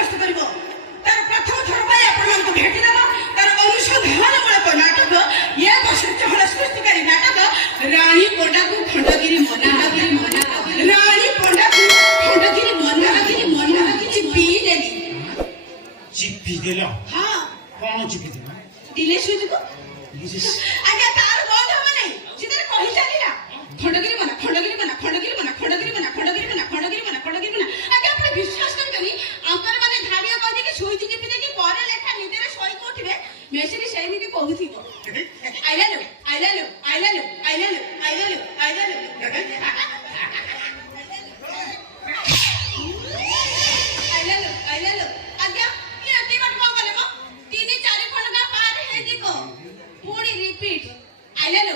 ପ୍ରସ୍ତୁତ କରିବ। ତାର ପ୍ରଥମ ଥର ପାଇଁ ଆପଣମାନଙ୍କୁ ଭେଟିଦେବ। ତାର ଅନୁସନ୍ଧାନମୂଳକ ନାଟକ ଏ ବର୍ଷର ଚହଳ ସୃଷ୍ଟିକାରୀ ନାଟକ ରାଣୀ ପଣ୍ଡାକୁ ଖଣ୍ଡଗିରି ମନା ରାଣୀ ପଣ୍ଡାକୁ ଖଣ୍ଡଗିରି ମନା ଚିପି ଦେଲି। ଚିପି ଦେଲ? ହଁ। କଣ ଚିପି ଦେଲ? ଦିଲେ ସୁଯୋଗ ଆଜ୍ଞା ତାର ବନ୍ଦ ହବ ନାହିଁ। ସେ ତାର କହି ଚାଲିଲା ଖଣ୍ଡଗିରି ମନା ଆଜ୍ଞା ଆପଣ ବିଶ୍ୱାସ କରିବେନି ଆମର ମାନେ ଧାଡ଼ିଆ କରିକି ସୁଇଚ ଚିପି ଦେଇକି ପରେ ଲେଖା ନିଦରେ ଶୋଇକି ଉଠିବେ ମେସିନ୍ ସେମିତି କହୁଥିବ ଆଇଲାଲୁ ଆଜ୍ଞା ଏତେ ବାଟ କଣ କଲେ ମ 3-4 ଖଣ୍ଡ ପାର ହେଇଯିବ ପୁଣି ରିପିଟ୍ ଆଇଲାଲୁ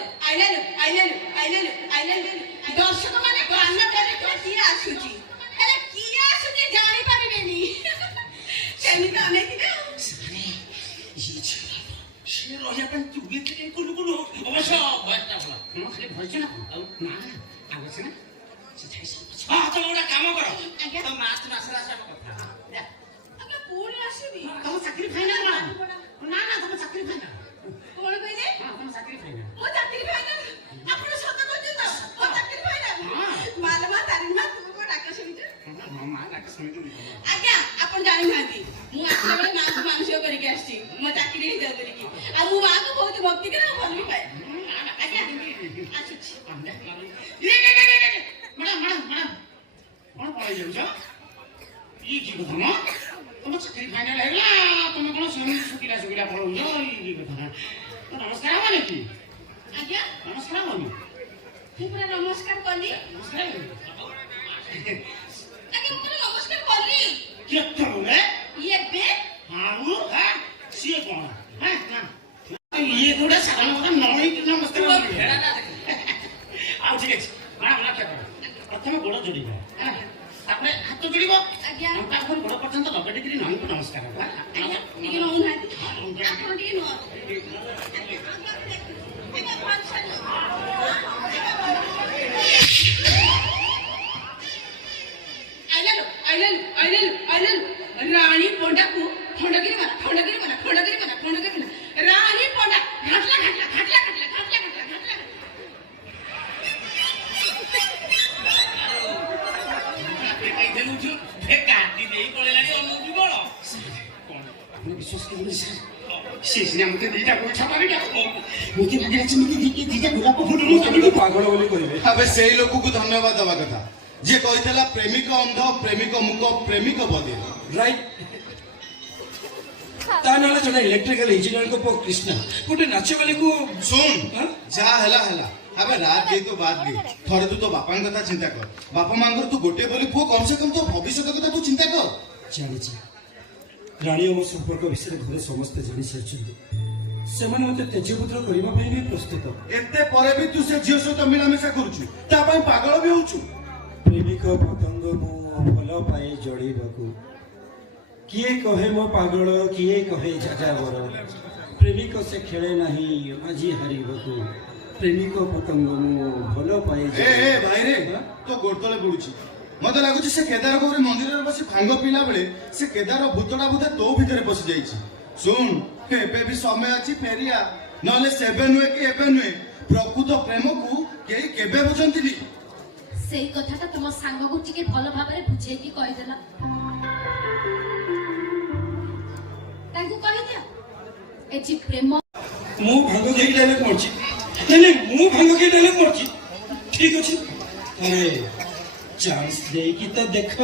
ଦର୍ଶକ ମାନେ କାନ ଧରି କିଏ ଆସୁଛି ହେଲେ କିଏ ଆସୁଛି ଜାଣିପାରିବେନି ସେମିତି ଅନେଇଥିବେ ସେ ରହିବା ପାଇଁ ତୁ ଏତେ କୁଲୁ ଅବଶ୍ୟ ଭୟଟା ଭଲ ମୁଁ ଖାଲି ଭୟଛ ନା ଆଉ ନା ଆଗଛ ନା ସେ ଛାଇସି ହଁ ତମେ ଗୋଟେ କାମ କର ଆଜ୍ଞା ତ ମାସ ମାସରେ ଆସିବା କଥା ଆଜ୍ଞା ପୁଣି ଆସିବି ତମ ଚାକିରି ଫାଇନାଲ ନା ତମ ଚାକିରି ଫାଇନାଲ କଣ କହିଲେ ତମ ଚାକିରି ଫାଇନାଲ ମୋ ଚାକିରି ଫାଇନାଲ ଆପଣ ସତ କହୁଛନ୍ତି ତ ମୋ ଚାକିରି ଫାଇନାଲ ମାଲମା ତାରିଣୀ ତୁମକୁ ଡାକ ଶୁଣିଛୁ ଆଜ୍ଞା ଆପଣ ଜାଣିନାହାନ୍ତି ମୁଁ ଆସିଲା ବେଳେ ମାଙ୍କୁ ମାନସିକ କରିକି ଆସିଛି ମୋ ଚାକିରି ହେଇଯାଉ କରିକି ଆଉ ମୁଁ ମାଙ୍କୁ ବହୁତ ଭକ୍ତି କରେ ଭଲ ବି ପାଏ ଆଜ୍ଞା ଆସୁଛି ମ୍ୟାଡାମ କଣ ପଳେଇ ଯାଉଛ ଇଏ କି କଥା ମ ତମ ଚାକିରି ଫାଇନାଲ ହେଇଗଲା ତମେ କଣ ସେମିତି ଶୁଖିଲା ପଳଉଛ ଇଏ କଥା ନମସ୍କାର ହବନି କି ଆଜ୍ଞା ନମସ୍କାର ହବନି ମୁଁ ପୁରା ନମସ୍କାର କଲି ନମସ୍କାର ଆଜ୍ଞା ମୁଁ ପୁରା ନମସ୍କାର କଲି କେତେବେଳେ ଏବେ ଆଉ ସିଏ କଣ ଇଏ ଗୋଟେ ସାଧାରଣ କଥା ନଈକି ନମସ୍କାର ଆଉ ଠିକ ଅଛି ପ୍ରଥମେ ଗୋଡ଼ ଯୋଡ଼ିବ ତାପରେ ହାତ ଯୋଡ଼ିବ ଆଜ୍ଞା ତାପରେ ଗୋଡ଼ ପର୍ଯ୍ୟନ୍ତ ଲଗେଟିକିରି ନଈକୁ ନମସ୍କାର ଆଜ୍ଞା ଟିକେ ନଉନାହାନ୍ତି ଆପଣ ଟିକେ ନୁହଁ ଆଇଲାଲୁ ରାଣୀ ପଣ୍ଡାକୁ ଖଣ୍ଡଗିରି ମନା ରାଣୀ ପଣ୍ଡା ଘାଟଲା ବିଶ୍ୱାସ କରିବେନି ସେ ସିନା ମତେ ଦିଟା ପଇସା ମାରିଲା ମତେ ଲାଗିଲା ଦିଟା ଗୋଲାପ ଫୁଲ ପାଗଳ ବୋଲି କହିବେ ଆବେ ସେଇ ଲୋକକୁ ଧନ୍ୟବାଦ ଦେବା କଥା ଯିଏ କହିଥିଲା ପ୍ରେମିକ ଅନ୍ଧ ପ୍ରେମିକ ମୂକ ପ୍ରେମିକ ବଧିର ରାଇଟ୍ ତା ନହେଲେ ଜଣେ ଇଲେକ୍ଟ୍ରିକାଲ ଇଞ୍ଜିନିୟରଙ୍କ ପୁଅ କୃଷ୍ଣା ଗୋଟେ ନାଚବାଲିକୁ ଶୁଣ ଯାହା ହେଲା ଆବେ ରାତ ଗଇ ତ ବାତ ଗଇ ଥରେ ତୁ ତୋ ବାପାଙ୍କ କଥା ଚିନ୍ତା କର ବାପା ମାଙ୍କର ତୁ ଗୋଟିଏ ବୋଲି ପୁଅ କମ ସେ କମ ତୋ ଭବିଷ୍ୟତ କଥା ତୁ ଚିନ୍ତା କର ଜାଣିଛି ରାଣୀ ଓ ମୋ ସମ୍ପର୍କ ବିଷୟରେ ଘରେ ସମସ୍ତେ ଜାଣିସାରିଛନ୍ତି ସେମାନେ ମତେ ତେଜପୁତ୍ର କରିବା ପାଇଁ ବି ପ୍ରସ୍ତୁତ ଏତେ ପରେ ବି ତୁ ସେ ଝିଅ ସହିତ ମିଳାମିଶା କରୁଛୁ ତା ପାଇଁ ପାଗଳ ବି ହଉଛୁ ପ୍ରେମିକ ପତଙ୍ଗ ମୁଁ ଭଲ ପାଏ ଜଡ଼ିବାକୁ କିଏ କହେ ମୋ ପାଗଳ କିଏ କହେ ଯାଯାବର ପ୍ରେମିକ ସେ ଖେଳେ ନାହିଁ ଆଜି ହାରିବାକୁ ପ୍ରେମିକ ପତଙ୍ଗ ମୁଁ ଭଲ ପାଏ ଭାଇରେ ତୋ ଗୋଡ଼ ତଳେ ପଡୁଛି ମତେ ଲାଗୁଛି ସେ କେଦାର ଗୌରୀ ମନ୍ଦିରରେ ବସି ଭାଙ୍ଗ ପିଇଲା ବେଳେ ସେ କେଦାର ଭୂତଟା ବୋଧେ ତୋ ଭିତରେ ପଶି ଯାଇଛି ଶୁଣ ଏବେ ବି ସମୟ ଅଛି ଫେରିଆ ନହେଲେ ସେବେ ନୁହେଁ କି ଏବେ ନୁହେଁ ପ୍ରକୃତ ପ୍ରେମକୁ କେହି କେବେ ବୁଝନ୍ତିନି ସେଇ କଥାଟା ତମ ସାଙ୍ଗକୁ ଟିକେ ଭଲ ଭାବରେ ବୁଝେଇକି କହିଦେଲା ତାଙ୍କୁ କହିଦିଅ ଏଠି ପ୍ରେମ ମୁଁ ଭାଙ୍ଗ ଖାଇ ଡାଇଲଗ ପଡୁଛି ମୁଁ ଭାଙ୍ଗ ଖାଇ ଡାଇଲଗ ପଡୁଛି ଠିକ ଅଛି ଆରେ ଚାନ୍ସ ଦେଇକି ତ ଦେଖ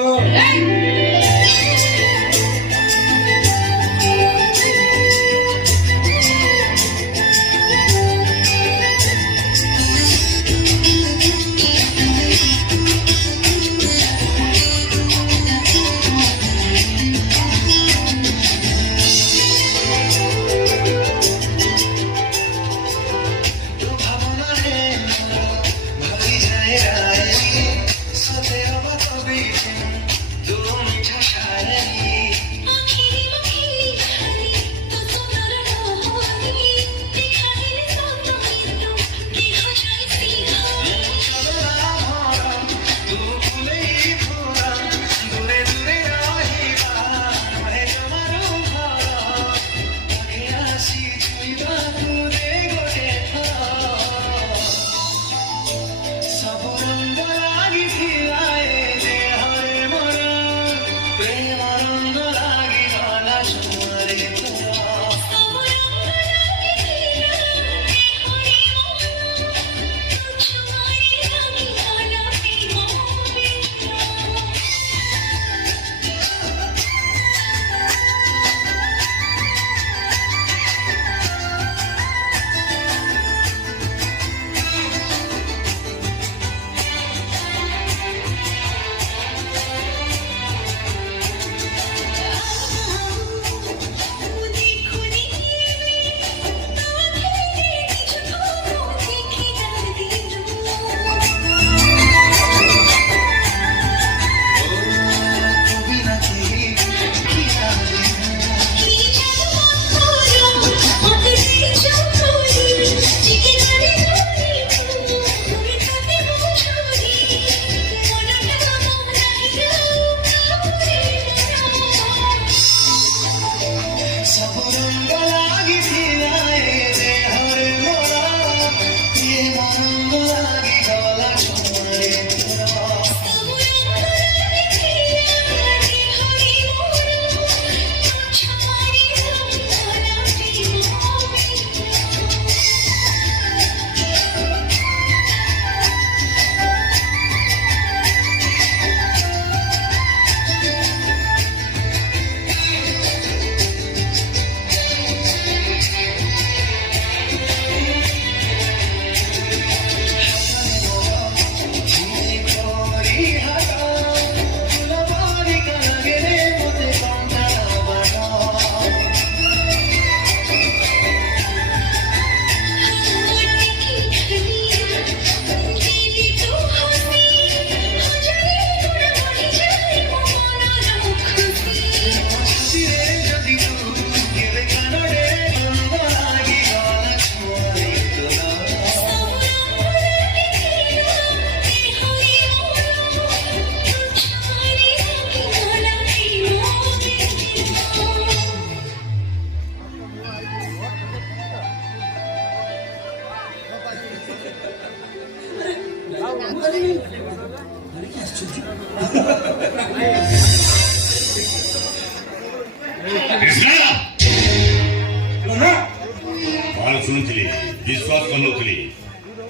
ଶୁଣୁଥିଲି ବିଶ୍ୱାସ କରୁନଥିଲି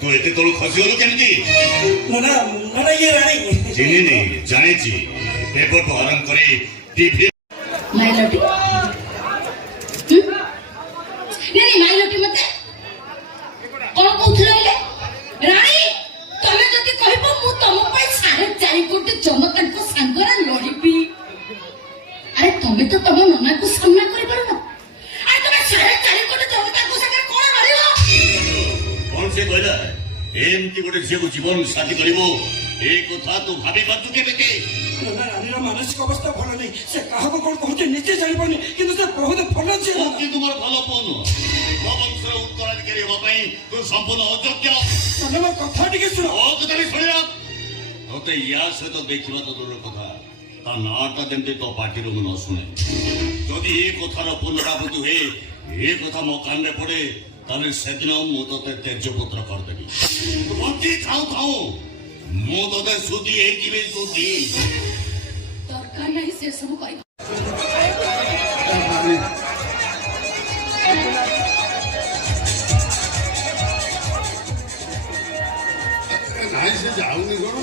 ତୁ ଏତେ ତଳୁ ଖସିଗଲୁ କେମିତି? ନନା ନନା ଇଏ ରାଣୀ ଚିହ୍ନିନି ଜାଣିଛି ପେପରକୁ ଆରମ୍ଭ କରି ଟିଭି ମାଇଲଟି ନାଇଁ ମାଇଲଟି ମତେ କଣ କହୁଥିଲେ ହେଲେ ରାଣୀ ତମେ ଯଦି କହିବ ମୁଁ ତମ ପାଇଁ 4.5 କୋଟି ଜନତାଙ୍କ ସାଙ୍ଗରେ ଲଢିବି। ଆରେ ତମେ ତ ତମ ନନାକୁ ସାମ୍ନା କରିପାରୁନ, ଆରେ ତମେ 4.5 କୋଟି ଜନତାଙ୍କ ସାଙ୍ଗରେ କଣ ଲଢିବ? କଣ ସେ କହିଲା ଏମିତି ଗୋଟେ ଝିଅକୁ ଜୀବନ ସାଥୀ କରିବ ଏ କଥା ତୁ ଭାବି ପାରୁଛୁ କେମିତି? ନନା ରାଣୀର ମାନସିକ ଅବସ୍ଥା ଭଲ ନାହିଁ। ସେ କାହାକୁ କଣ କହୁଛି ନିଜେ ଜାଣିପାରୁନି, କିନ୍ତୁ ସେ ବହୁତ ଭଲ ଝିଅ। କି ତୁମର ଭଲ ପୁଅ ନୁହଁ। ମୋ ବଂଶର ଉତ୍ତରାଧିକାରୀ ହେବା ପାଇଁ ତୁ ସମ୍ପୂର୍ଣ୍ଣ ଅଯୋଗ୍ୟ। ନନା ମୋ କଥା ଟିକେ ଶୁଣ। ଓ କଥା ବି ଶୁଣିବ ତତେ ୟା ସହିତ ଦେଖିବା ତ ଦୂରର କଥା ତା ନାଁଟା ଯେମିତି ତୋ ପାଟିରୁ ମୁଁ ନ ଶୁଣେ। ଯଦି ଏ କଥାର ପୁନରାବୃତ୍ତି ହୁଏ ଏ କଥା ମୋ କାନରେ ପଡେ ତାହେଲେ ସେଦିନ ମୁଁ ତତେ ତେଜପତ୍ର କରିଦେବି। ବଞ୍ଚି ଥାଉ ଥାଉ ମୁଁ ତତେ ସୁଧି ହେଇଯିବି ସୁଧି। ଦରକାର ନାହିଁ ସେ ସବୁ କହିବା। ନାଇଁ ସେ ଯାଉନି କଣ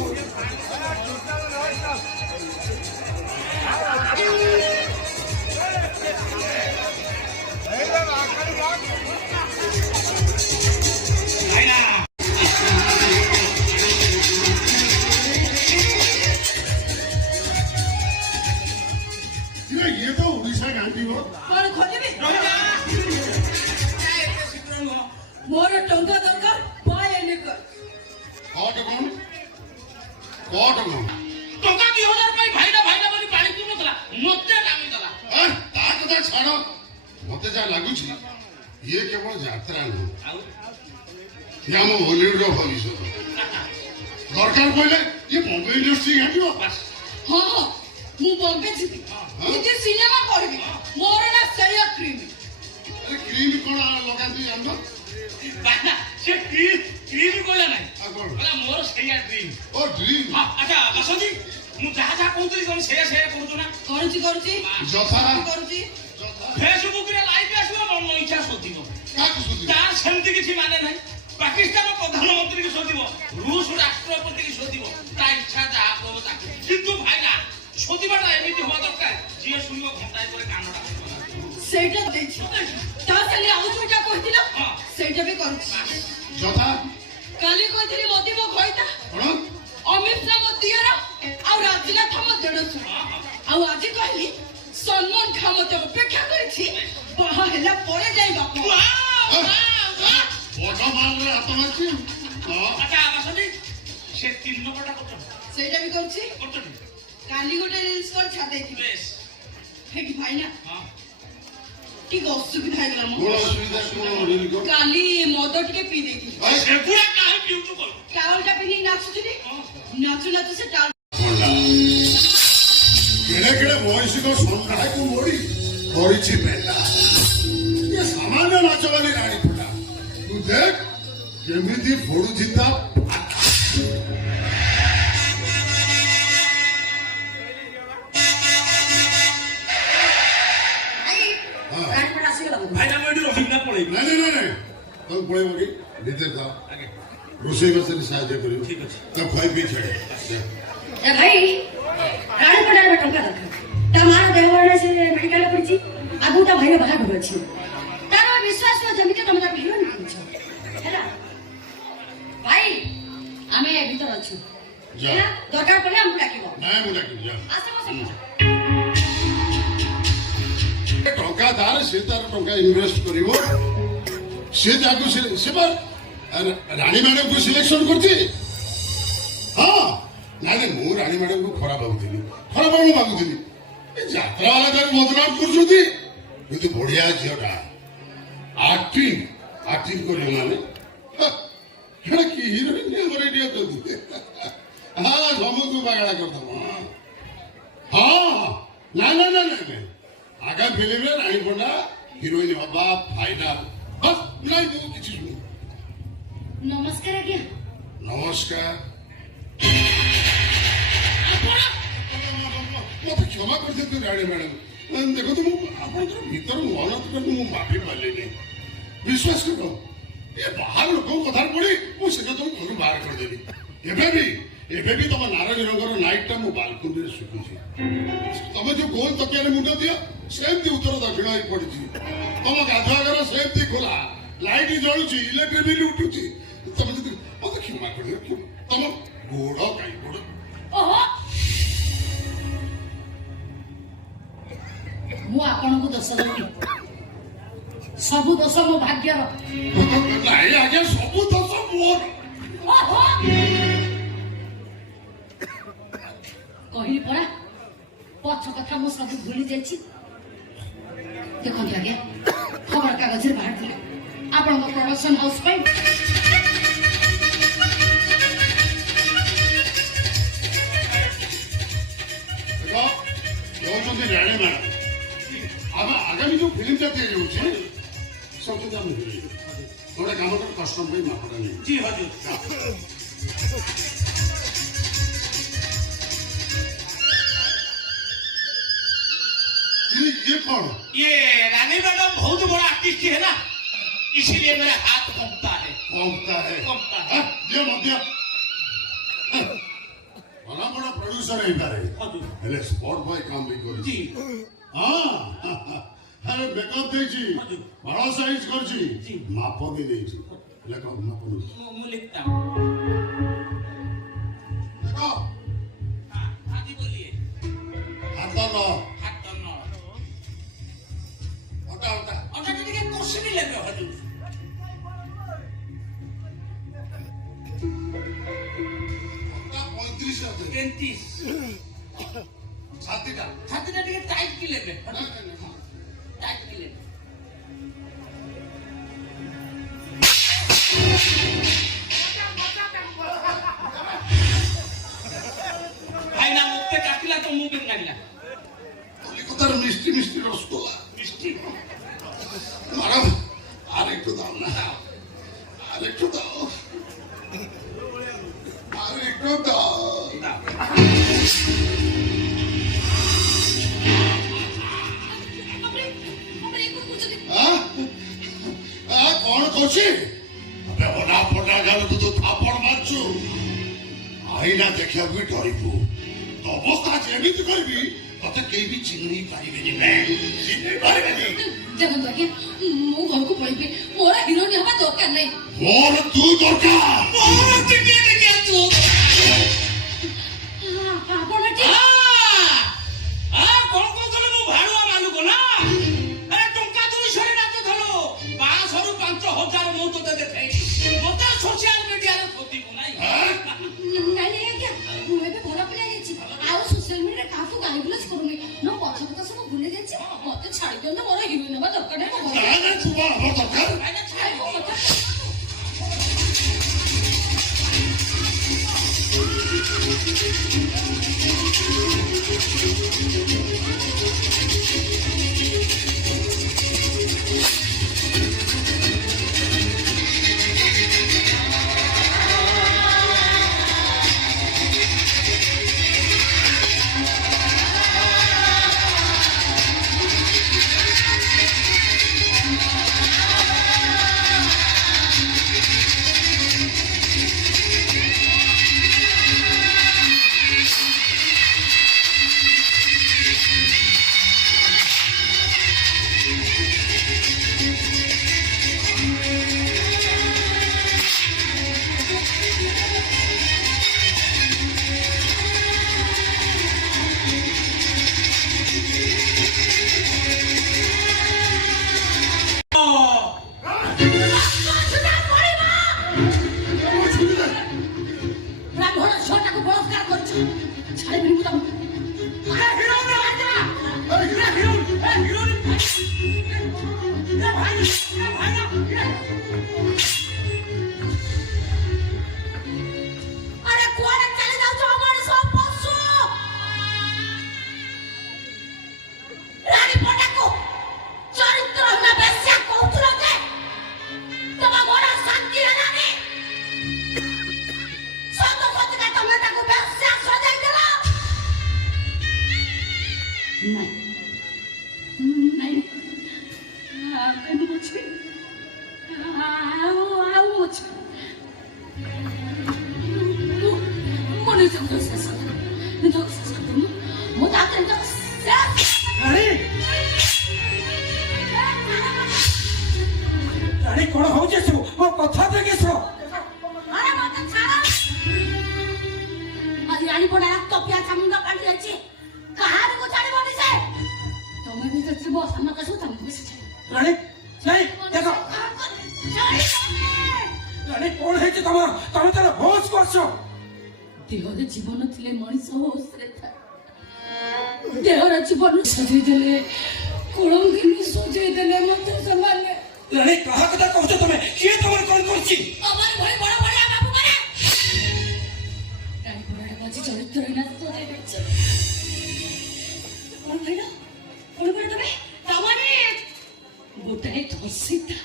ଇଏ ତ ଓଡ଼ିଶା ଘାଣ୍ଟିବ। କଣ ଖୋଜିବି? ମୋର ଟଙ୍କା ଦରକାର କଟ କଣ ଟଙ୍କା 2000 ପାଇଁ ଭାଇନା ବୋଲି ପାଣି ପିଉନଥିଲା ମତେ କାମୁଥିଲା। ତା କଥା ଛାଡ଼, ମତେ ଯାହା ଲାଗୁଛି ଇଏ କେବଳ ଯାତ୍ରା ନୁହଁ, ଇଏ ଆମ ବଲିଉଡର ଭବିଷ୍ୟତ। ଦରକାର ପଡ଼ିଲେ ଇଏ ବମ୍ବେ ଇଣ୍ଡଷ୍ଟ୍ରି ଘାଣ୍ଟିବ। ହଁ ହଁ ମୁଁ ବମ୍ବେ ଯିବି, ନିଜେ ସିନେମା କରିବି। ମୋର ନା ସେଇଆ କ୍ରିମ। ଆରେ କ୍ରିମ କଣ ଲଗାନ୍ତି ଜାଣିନ? ଭାଇନା ସେ କ୍ରିମ କହିଲା ନାହିଁ, ଆଉ କଣ? କହିଲା ମୋର ସେଇଆ ଡ୍ରିମ୍। ଓ ଡ୍ରିମ୍। ଆଚ୍ଛା ବସନ୍ତି ମୁଁ ଯାହା କହୁଥିଲି ତମେ ସେଇଆ କରୁଛୁ ନା? କରୁଛି ଯଥା କରୁଛି। ଫେସବୁକ୍ ରେ ଲାଇଭ୍ ଆସିବ ମନ ଇଚ୍ଛା ଶୋଧିବ। କାହାକୁ ଶୋଧିବ? ତାର ସେମିତି କିଛି ମାନେ ନାହିଁ। ପାକିସ୍ତାନ ପ୍ରଧାନମନ୍ତ୍ରୀକି ଶୋଧିବ, ରୁଷ ରାଷ୍ଟ୍ରପତିକି ଶୋଧିବ, ତା ଇଚ୍ଛା ଯାହା କହିବ ତାକୁ। କିନ୍ତୁ ଭାଇନା ଶୋଧିବାଟା ଏମିତି ହବା ଦରକାର ଯିଏ ଶୁଣିବ ଘଣ୍ଟାଏ ପରେ କାନଟା ସେଇଟା ଦେଇଛି। ତା ସାଙ୍ଗେ ଆଉ ଯୋଉଟା କହିଥିଲା ହଁ। ସେଇଟା ବି କରୁଛି। ଯଥା କାଲି କହିଥିଲି ମୋଦି ମୋ ଘଇତା, କଣ? ଅମିତ ଶାହ ମୋ ଦିଅର, ଆଉ ରାଜନାଥ ମୋ ଦେଢ଼ଶୁର। ଆଉ ଆଜି କହିଲି ସଲମାନ ଖାଁ ମତେ ଅପେକ୍ଷା କରିଛି, ବାହା ହେଲା ପରେ ଯାଇ ବାପ। ବଡ ମାଲରେ ହାତ ମାରିଛି। ଆଚ୍ଛା ବସନ୍ତି ସେ 3 ନମ୍ବରଟା କରୁଛନ୍ତି ସେଇଟା ବି କରୁଛି। କରୁଛନ୍ତି କାଲି ଗୋଟେ ରିଲ୍ସ କରି ଛାଡି ଦେଇଥିଲି। ବେଶ ହେଇଟି ଭାଇନା ହଁ ଟିକେ ଅସୁବିଧା ହେଇଗଲା କଣ ମୋର। ଅସୁବିଧା କଣ ରିଲ୍ କର? କାଲି ମଦ ଟିକେ ପିଇ ଦେଇଥିଲି। ସେଗୁଡ଼ା କାହିଁ ପିଉଛୁ କରୁ? ଟାୱଲଟା ପିନ୍ଧିକି ନାଚୁଥିଲି, ନାଚୁ ନାଚୁ ସେ ଟାୱଲ କେଡ଼େ କେଡ଼େ ମଣିଷଙ୍କ ସଂଗ୍ରାହକୁ ମୋଡ଼ି କରିଛି ବେଟା। ଇଏ ସାମାନ୍ୟ ନାଚ ବାଲି ରାଣୀ ଫୁଟା। ତୁ ଦେଖ କେମିତି ଫୋଡୁଛି ତା ଭାଇନା ମୁଁ ଏଠି ରହିବି ନା ପଳେଇବି? ନାଇଁ ନାଇଁ ନାଇଁ ତମେ ପଳେଇବ କି ଭିତରେ ଥାଅ। ରୋଷେଇ ବାସରେ ସାହାଯ୍ୟ କରିବ। ତା ଖୁଆଇ ପିଇ ଛାଡ଼େ। ଏ ଭାଇ ରାଣୀ ପଡ଼ାର ଟଙ୍କା ଦରକାର। ତା ମାର ଦେହ ଭଲ ସେ ମେଡିକାଲ ପଡ଼ିଛି, ଆଗକୁ ତା ଭାଇର ବାହାଘର ଅଛି। ତାର ବିଶ୍ୱାସ ଯେମିତି ତମେ ତାକୁ ହିରୋଇନ୍ କରୁଛ ହେଲା। ଭାଇ ଆମେ ଭିତରେ ଅଛୁ ଯା। ହେଲା, ଦରକାର ପଡ଼ିଲେ ଆମକୁ ଡାକିବ। ନାଇଁ ମୁଁ ଡାକିବି ଯା। ଆସ ବସ। ଟଙ୍କା ତାର ସେ ତାର ଟଙ୍କା ଇନଭେଷ୍ଟ କରିବ। ସେ ଯାହାକୁ ସେ ବା ରାଣୀ ମ୍ୟାଡମକୁ ସିଲେକ୍ସନ କରିଛି। ହଁ ନାଇଁ ନାଇଁ ମୁଁ ରାଣୀ ମ୍ୟାଡମକୁ ଖରାପ ଭାବୁଥିଲି, ଖରାପ ଭାବୁଥିଲି। ଏ ଯାତ୍ରା ବାଲା ତାକୁ ବଦନାମ କରୁଛନ୍ତି, କିନ୍ତୁ ବଢିଆ ଝିଅଟା ଆକ୍ଟିଂ କରିବ ମାନେ ହେଟା କି ହିରୋଇନ୍ ଆମର ଏଠି ଅଛନ୍ତି। ହଁ ସମସ୍ତଙ୍କୁ ବାଗଡ଼ା କରିଦେବ। ହଁ ନାଇଁ ନାଇଁ ନାଇଁ ନାଇଁ ନାଇଁ ଆଗାମୀ ଫିଲ୍ମରେ ରାଣୀ ପଣ୍ଡା ହିରୋଇନ୍ ହବା ଫାଇନାଲ। ବସ୍ ନାଇଁ ମୁଁ କିଛି ଶୁଣୁ। ନମସ୍କାର ଆଜ୍ଞା। ନମସ୍କାର। ମତେ କ୍ଷମା କରିଦିଅନ୍ତୁ ରାଣୀ ମ୍ୟାଡମ। ଦେଖନ୍ତୁ ମୁଁ ଆପଣଙ୍କର ଭିତର ମନଟାକୁ ମୁଁ ମାପି ପାରିଲିନି। ବିଶ୍ୱାସ କର ଏ ବାହାର ଲୋକଙ୍କ କଥାରେ ପଡି ମୁଁ ସେଟା ତମକୁ ଘରୁ ବାହାର କରିଦେବି। ଏବେ ବି ତମ ନାରଙ୍ଗୀ ରଙ୍ଗର ନାଇଟଟା ମୁଁ ବାଲକୁନିରେ ଶୁଖୁଛି। ତମେ ଯୋଉ ଗୋଲ ତକିଆରେ ମୁଣ୍ଡ ଦିଅ ସେମିତି ଉତ୍ତର ଦକ୍ଷିଣ ହେଇ ପଡିଛି। ତମ ଗାଧୁଆ ଘର ସେମିତି ଖୋଲା, ଲାଇଟ ଜଳୁଛି, ଇଲେକ୍ଟ୍ରିକ ବିଲ୍ ଉଠୁଛି। ତମେ ଯଦି ମତେ କ୍ଷମା କରିବ, ତମ ଗୋଡ କାଇଁ ଗୋଡ ଓହୋ ମୁଁ ଆପଣଙ୍କୁ ଦୋଷ ଦେବି, ସବୁ ଦୋଷ ମୋ ଭାଗ୍ୟର। ନାଇଁ ଆଜ୍ଞା, ସବୁ ଦୋଷ ମୋର। ଓହୋ କହିଲି ପରା, ପଛ କଥା ମୁଁ ସବୁ ଭୁଲି ଯାଇଛି। ଦେଖନ୍ତୁ ଆଜ୍ଞା, ଖବର କାଗଜରେ ବାହାରିଥିଲା ଆପଣଙ୍କ ପ୍ରଡକ୍ସନ ହାଉସ ପାଇଁ କହୁଛନ୍ତି ରାଣୀ ମ୍ୟାଡାମ, ଆମେ ଆଗାମୀ ଯୋଉ ଫିଲ୍ମଟା ତିଆରି ହଉଛି ସବୁ ଆମେ ହିରୋଇନ୍ ଗୋଟେ କାମ କର, କଷ୍ଟମ ପାଇଁ ମାପଟା ନେଇ জি হজুর। ये कौन? ये रानी मैडम बहुत बड़ा आर्टिस्ट है ना, इसीलिए मेरा हाथ कंपता है। कौनता है? कंपता है। हाँ, ये मध्य बड़ा बड़ा प्रोड्यूसर है इधर है। हजूर। हेले स्पॉट बॉय काम भी करी। জি हाँ, अरे मेकअप देची, हजूर। बड़ा साइज करची, जी। माप भी देची। हेले कौन माप देची? मैं लिखता हूँ। देखो, हाँ हाँ जी बोलिए। हाथ लो, हाथ तो नौ। हटा हटा। और तो ठीक है, क्वेश्चन ही लगे हजूर। हटा 35 आते। 35। छाती का। छाती ना ठीक है, टाइट की लगे। नहीं, नहीं, नहीं। टाइट की लगे। भाई ना मुख पे काटिला तो मुंह पे काटिला। কলিকাতার মিষ্টি মিষ্টি রসগোল্লা मिस्टी। ম্যাডাম আর একটু দাও না, আর একটু দাও, আর একটু দাও। হ্যাঁ? হ্যাঁ, কଣ করছি? আবে ওনা ফোটা গেল তো থাপড় মারছু, আইনা ଦେଖିବାକୁ ବି ଡରିବୁ। ତ ଅବସ୍ଥା ଯେମିତି କରିବି ତତେ କେହି ବି ଚିହ୍ନି ପାରିବେନି, ଚିହ୍ନି ପାରିବେନି। ଦେଖନ୍ତୁ ଆଜ୍ଞା, ମୁଁ ଘରକୁ ପଳେଇବି, ମୋର ହିରୋଇନ ହବା ଦରକାର ନାହିଁ। ମୋର ତୁ ଦରକାର। और टिके टिके तू। ଆପଣ ଠିକ हाँ कौन कौन थलो मु भाड़ुआ मालूक ना। अरे टंका 200 रे नाच थलो 500 रु 5000 मु तो देखाई। मते सोशल मीडिया रे खोदिबो नाही। ନାଇଁ ଆଜ୍ଞା, ମୁଁ ଏବେ ଭଲ ପିଲା ହେଇଛି, ଆଉ ସୋସିଆଲ ମିଡ଼ିଆରେ କାହାକୁ ଗାଳି ଗୁଲାଜ କରୁନି। ମୋ ପଛ କଥା ସବୁ ଭୁଲି ଯାଇଛି, ମତେ ଛାଡ଼ି ଦିଅନ୍ତୁ, ମୋର ହିରୋଇନ ହବା ଦରକାର ନାହିଁ। ମୋ ଘରେ ନା ତୁ ଆମର ଦରକାର। आइना छाई ମୋ କଥା ବ୍ରାହ୍ମଣ ଝିଅଟାକୁ ବଳାତ୍କାର କରିଛୁ, ଛାଡ଼ିବିନି ମୁଁ ତମକୁ। ଆରେ କୁଆଡେ ଚାଲି ଯାଉଛ ମଣିଷ ପଶୁ? ରାଣୀ ପଣ୍ଡାକୁ ଚରିତ୍ରହୀନ ବେଶ୍ୟା କହୁଥିଲ ଯେ ତମ ମନ ଶାନ୍ତି ହେଲାନି? ସତ ସତିକା ତମେ ତାକୁ ବେଶ୍ୟା ସଜାଇଦେଲ? ନାଇଁ, ଆଗକୁ ଅଛି, ଆଉ ମୁଁ ତାକୁ ରାଣୀ ରାଣୀ କଣ ହଉଛି ସବୁ ମୋ କଥା ଦେଖେ ଶୁଣ ଆରେ ମତେ ଛାଡ଼ ଆଜି ରାଣୀପଡ଼ା ତପିଆ ଚାମୁଣ୍ଡା କାଟି ଅଛି କାହାରିକୁ ଛାଡ଼ିବନି ସେ ତମେ ବି ତ ଥିବ ସାମକା ସବୁ ତମକୁ ବି ରାଣୀ ନାଇଁ ଦେଖ ରାଣୀ କଣ ହେଇଛି ତମର ତମେ ତାର ହୋସ କରୁଛ ଦେହରେ ଜୀବନ ଥିଲେ ମଣିଷ ହୋସରେ ଥାଏ ଦେହର ଜୀବନ ସଜେଇ ଦେଲେ କୁଳଙ୍ଗିନୀ ସଜେଇ ଦେଲେ ମତେ ସେମାନେ ରାଣୀ କାହା କଥା କହୁଛ ତମେ କିଏ ତମର କଣ କରୁଛି ତମର ଭଳି ବଡ଼ ବଡ଼ିଆ ବାବୁ ମାନେ ରାଣୀପଡ଼ାଟା ବାଜି ଚରିତ୍ର ନା ସଜେଇ ଦେଇଛ କଣ କହିଲ କଣ କହିଲ ତମେ ତାମାନେ ଗୋଟାଏ ଧର୍ଷିତା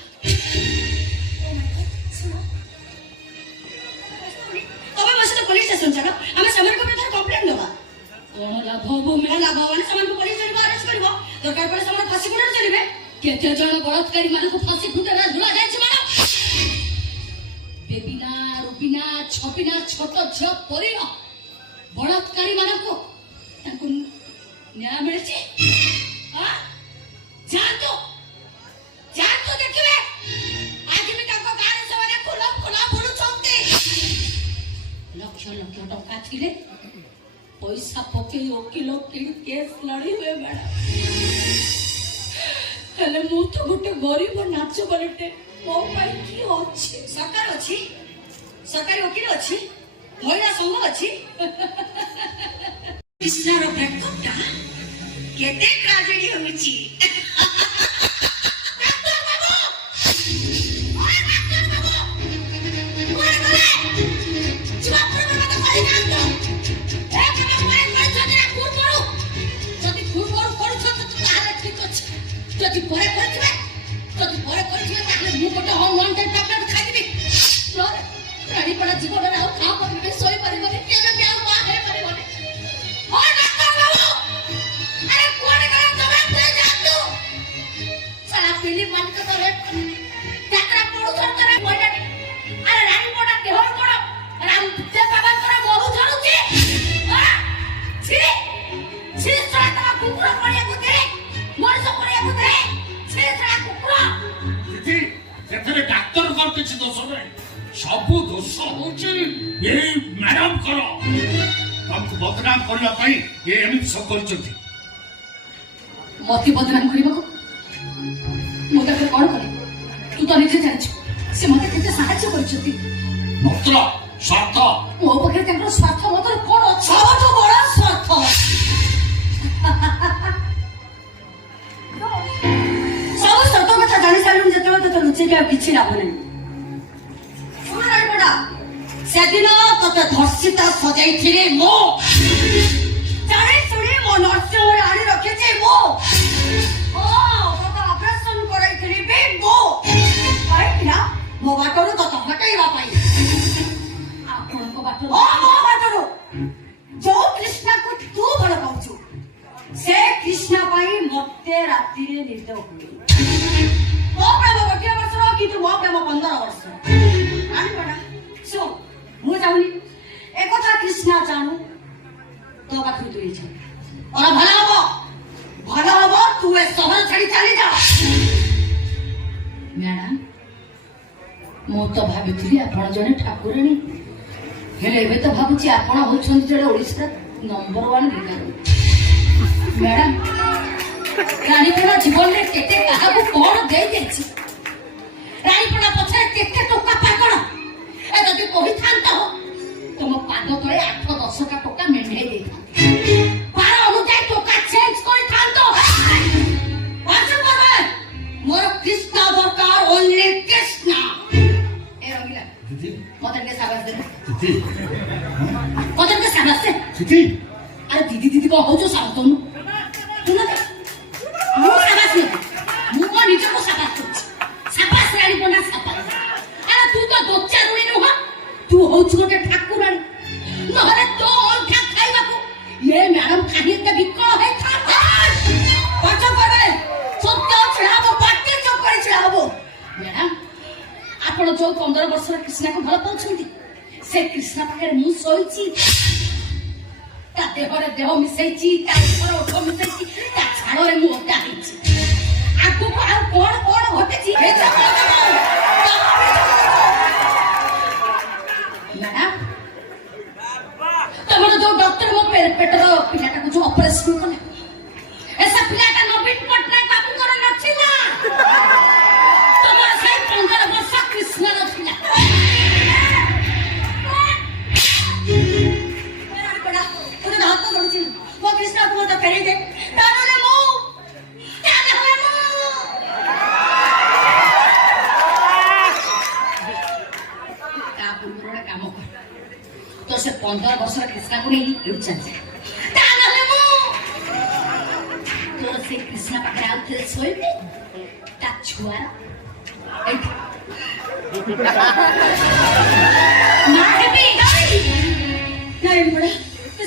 ତମେ ବସିତ ପୋଲିସ ଷ୍ଟେସନ ଚାଲ ଆମେ ସେମାନଙ୍କ ବିରୁଦ୍ଧରେ କମ୍ପ୍ଲେନ ଦେବା କଣ ଲାଭ ହବ ମେଳା ଲାଭ ହବନି ସେମାନଙ୍କୁ ପୋଲିସ ଧରିବ ଆରେଷ୍ଟ କରିବ ଦରକାର ପଡେ ସେମାନେ ଫାଶୀ ଖୁଣ୍ଟରେ ଚଳିବେ କେତେ ଜଣ ବଳାତ୍କାରୀ ମାନଙ୍କୁ ଫାଶୀ ଖୁଣ୍ଟରେ ଝୁଲା ଯାଇଛି ମ୍ୟାଡମ ବେବିନା ରୁବିନା ଛବିନା ଛୋଟ ଝିଅ ପରିଣ ବଳାତ୍କାରୀ ମାନଙ୍କୁ ତାଙ୍କୁ ନ୍ୟାୟ ମିଳିଛି ଯାଆନ୍ତୁ ଯାଆନ୍ତୁ ଦେଖିବେ ଆଜି ବି ତାଙ୍କ ଗାଁରେ ସେମାନେ ଖୋଲା ଖୋଲା ବୁଲୁଛନ୍ତି ଲକ୍ଷ ଲକ୍ଷ ଟଙ୍କା ଥିଲେ ପଇସା ପକେଇ ଓକିଲ କିଣି କେସ୍ ଲଢିବେ ମ୍ୟାଡାମ ହେଲେ ମୁଁ ତ ଗୋଟେ ଗରିବ ନାଚ ବାଲିଟେ ମୋ ପାଇଁ କି ଅଛି ସରକାର ଅଛି ସରକାରୀ ଓକିଲ ଅଛି ମହିଳା ସଂଘ ଅଛି କୃଷ୍ଣର ବ୍ରେକଅପଟା କେତେ ଟ୍ରାଜେଡି ହେଉଛି ରାଣୀପଡ଼ା ଜୀବନରେ ଆଉ କାହା ପରିବେ ଶୋଇପାରିବନି କେବେ ବି ଆଉ ମା ହେଇପାରିବନି ସାରା ଫିଲ୍ମ ମାନଙ୍କ ତ ଯାତ୍ରା ପଡୁଛନ୍ତି ଆରେ ରାଣୀପଡ଼ା ଦେହ କଣ ରାମଦେବ ବାବାଙ୍କର ମହୁ ଝରୁଛି କୁକୁର ପଡ଼ିବାକୁ ଦେ ମଣିଷ ପଡ଼ିବାକୁ ଦେ କୁକୁର ସେଥିରେ ଡାକ୍ତରଙ୍କର କିଛି ଦୋଷ ନାହିଁ ସବୁ ଦୋଷ ହଉଛି ଏଇ ମ୍ୟାଡମଙ୍କର ତମକୁ ବଦନାମ କରିବା ପାଇଁ ଏ ଏମିତି ସବୁ କରିଛନ୍ତି ମତେ ବଦନାମ କରିବାକୁ ମୁଁ ତାକୁ କଣ କରେ ତୁ ତ ନିଜେ ଜାଣିଛୁ ସେ ମତେ କେତେ ସାହାଯ୍ୟ କରିଛନ୍ତି ମାତ୍ର ସ୍ୱାର୍ଥ ମୋ ପାଖରେ ତାଙ୍କର ସ୍ୱାର୍ଥ ମତରେ କଣ ଅଛି ସବୁଠୁ ବଡ଼ ସ୍ୱାର୍ଥ ସବୁ ସତ କଥା ଜାଣି ସାରିଲୁ ଯେତେବେଳେ ତତେ ଲୁଚେଇକି ଆଉ କିଛି ଲାଭ ନାହିଁ ଶୁଣ ରାଣୀପଡ଼ା ସେଦିନ ତତେ ଧର୍ଷିତା ସଜାଇଥିଲି ମୁଁ ଜାଣି ଶୁଣି ମୋ ନର୍ସିଂହରେ ଆଣି ରଖିଛି ମୁଁ ତତେ ଅପରେସନ କରାଇଥିଲି ବି ମୁଁ କାହିଁକି ନା ମୋ ବାଟରୁ ତତେ ହଟେଇବା ପାଇଁ ଆପଣଙ୍କ ବାଟରୁ ମୋ ବାଟରୁ ଯୋଉ କୃଷ୍ଣାକୁ ତୁ ଭଲ ପାଉଛୁ ସେ କୃଷ୍ଣା ପାଇଁ ମତେ ରାତିରେ ନିଦ ହୁଏ ମୋ ପ୍ରେମ ଗୋଟିଏ ବର୍ଷର କିନ୍ତୁ ମୋ ପ୍ରେମ 15 ବର୍ଷ ରାଣୀପଡ଼ା ଶୁଣ ମୁଁ ଚାହୁଁନି একথা কৃষ্ণা জানো তো পাখি তুই যা ওরা ভালো হব তুই এ শহর ছাড়ি চালি যা ম্যাডাম ମୁଁ ତ ଭାବିଥିଲି ଆପଣ ଜଣେ ଠାକୁରାଣୀ ହେଲେ ଏବେ ତ ଭାବୁଛି ଆପଣ ହଉଛନ୍ତି ଜଣେ ଓଡ଼ିଶାର ନମ୍ବର 1 ଲିଡର ମ୍ୟାଡାମ ରାଣୀପଡ଼ା ଜୀବନରେ କେତେ କାହାକୁ କଣ ଦେଇଯାଇଛି ରାଣୀପଡ଼ା ପଛରେ କେତେ ଟଙ୍କା ପାଗଳ ଏ ଯଦି କହିଥାନ୍ତ ତମ ପାଦ ତଳେ 8-10ଟା ଟଙ୍କା ମେଣ୍ଢେଇ ଦେଇଥାନ୍ତି ପାର ଅନୁଯାୟୀ ଟଙ୍କା ଚେଞ୍ଜ କରିଥାନ୍ତ ମୋର କୃଷ୍ଣ ଦରକାର ଓନ୍ଲି କୃଷ୍ଣ ଏ ରଙ୍ଗିଲା ମତେ ଟିକେ ସାବାସ ଦେ ମତେ ଟିକେ ସାବାସ ଦେ ଆରେ ଦିଦି ଦିଦି କଣ ହଉଛୁ ସାବାସ ଦଉନୁ ମୁଁ ସାବାସ ନେବି ମୁଁ ମୋ ନିଜକୁ ସାବାସ କରୁଛି ସାବାସ ରାଣୀପଡ଼ା ସାବାସ ଆରେ ତୁ ତ ଦୋଚାରୁଣୀ ନୁହଁ ତୁ ହଉଛୁ ଗୋଟେ ଠାକୁରାଣୀ ନହେଲେ ତୋ ଅଲଗା ଖାଇବାକୁ ଏ ମ୍ୟାଡମ କାହିଁ ଏତେ ବିକଳ ହେଇଥାନ୍ତା ସତ୍ୟ ଛିଡା ହବ ପାଟି ଚୁପ କରି ଛିଡା ହବ ମ୍ୟାଡାମ ଆପଣ ଯୋଉ 15 ବର୍ଷର କୃଷ୍ଣାକୁ ଭଲ ପାଉଛନ୍ତି ସେ କୃଷ୍ଣା ପାଖରେ ମୁଁ ଶୋଇଛି ତା ଦେହରେ ଦେହ ମିଶାଇଛି, ତା ଉପରେ ଓଠ ମିଶାଇଛି, ତା ଝାଳରେ ମୁଁ ଓଦା ହେଇଛି। ଆଗକୁ ଆଉ କଣ କଣ ଘଟିଛି ମ୍ୟାଡାମ, ତମର ଯୋଉ ଡକ୍ଟର ମୋ ପେଟର ପିଲାଟାକୁ ଯୋଉ ଅପରେସନ କଲେ, ଏସା ପିଲାଟା ନବୀନ ପଟ୍ଟନାୟକ ବାବୁଙ୍କର ନଥିଲା, ତମର ସେଇ 15 ବର୍ଷ କୃଷ୍ଣର ଥିଲା। ହାତ ଧରୁଛି ମୋ କୃଷ୍ଣକୁ ମତେ ଫେରେଇ ଦେ, ତାହେଲେ ମୁଁ ତା ପୂର୍ବରୁ ଗୋଟେ କାମ କର, ତ ସେ 15 ବର୍ଷର କୃଷ୍ଣକୁ ନେଇ ଲୁଚାନ୍ତି, ତାହେଲେ ମୁଁ ତୋର ସେ କୃଷ୍ଣ ପାଖରେ ଆଉ ଥରେ ଶୋଇବି, ତା ଛୁଆର ମା ହେବି। ନାଇଁ ବୁଢା,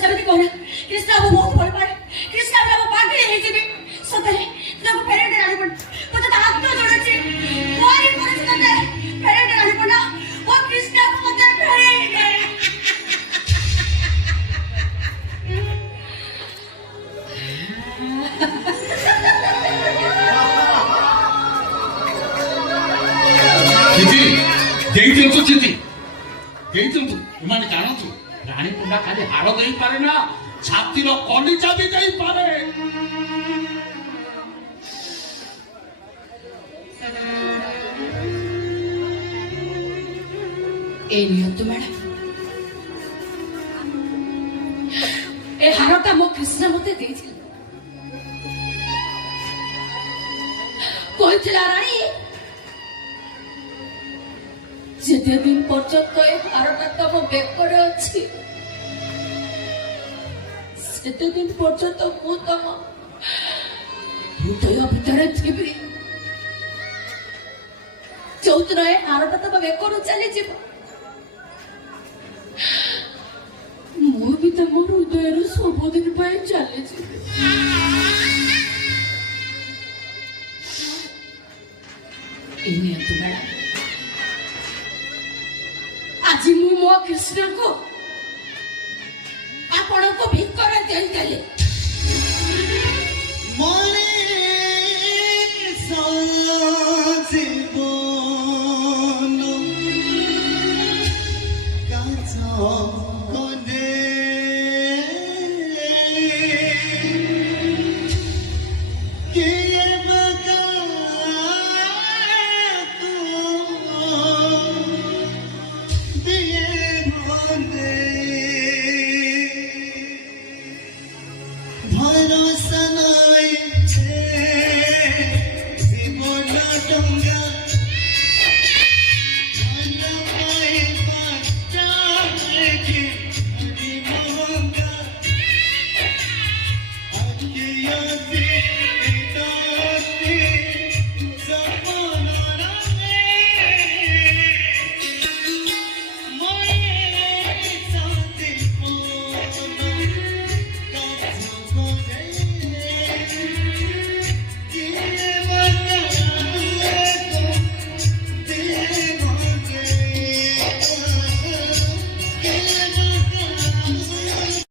ସେମିତି କହନା, କୃଷ୍ଣ ବାବୁ ବହୁତ ଭଲ ପାଏ, କୃଷ୍ଣ ବାବୁ ପାଗଳି ହେଇଯିବି ସତରେ, ତାକୁ ଫେରେଇ ଦେ ରାଣୀପଣ୍ଡା, ମତେ ତା ହାତ ଯୋଡୁଛି, କହି କରୁଛି ତତେ, ଫେରେଇ ଦେ ରାଣୀପଣ୍ଡା, ମୋ କୃଷ୍ଣକୁ ମତେ ଫେରେଇ ଦେ। ଚିଠି ଦେଇଦିଅନ୍ତୁ, ଚିଠି ଦେଇଦିଅନ୍ତୁ। ଏମାନେ ଜାଣନ୍ତୁ ରାଣୀ ପଣ୍ଡା ଖାଲି ହାଡ଼ ଦେଇପାରେ ନା, ଛାତିର କଲିଜା ବି ଦେଇପାରେ। এই নিয়ন্তু ম্যাডাম, এই হারটা ମୋ କୃଷ୍ଣ ମତେ ଦେଇছিল, କହିଥିଲା ରାଣୀ ଯେତେ ଦିନ ପର୍ଯ୍ୟନ୍ତ ଏ ହାରଟା ତମ ବେକରେ ଅଛି, ସେତେ ଦିନ ପର୍ଯ୍ୟନ୍ତ ମୁଁ ତମ ହୃଦୟ ଭିତରେ ଥିବି। ଯୋଉଦିନ ଏ ହାରଟା ତମ ବେକରୁ ଚାଲିଯିବ, ମୁଁ ବି ତମ ହୃଦୟରୁ ସବୁଦିନ ପାଇଁ ଚାଲିଯିବି। এই নিয়ন্তু ম্যাডাম, ଆଜି ମୁଁ ମୋ କୃଷ୍ଣକୁ ଆପଣଙ୍କୁ ଭିକରେ ଦେଇଦେଲି। ভরসা নাই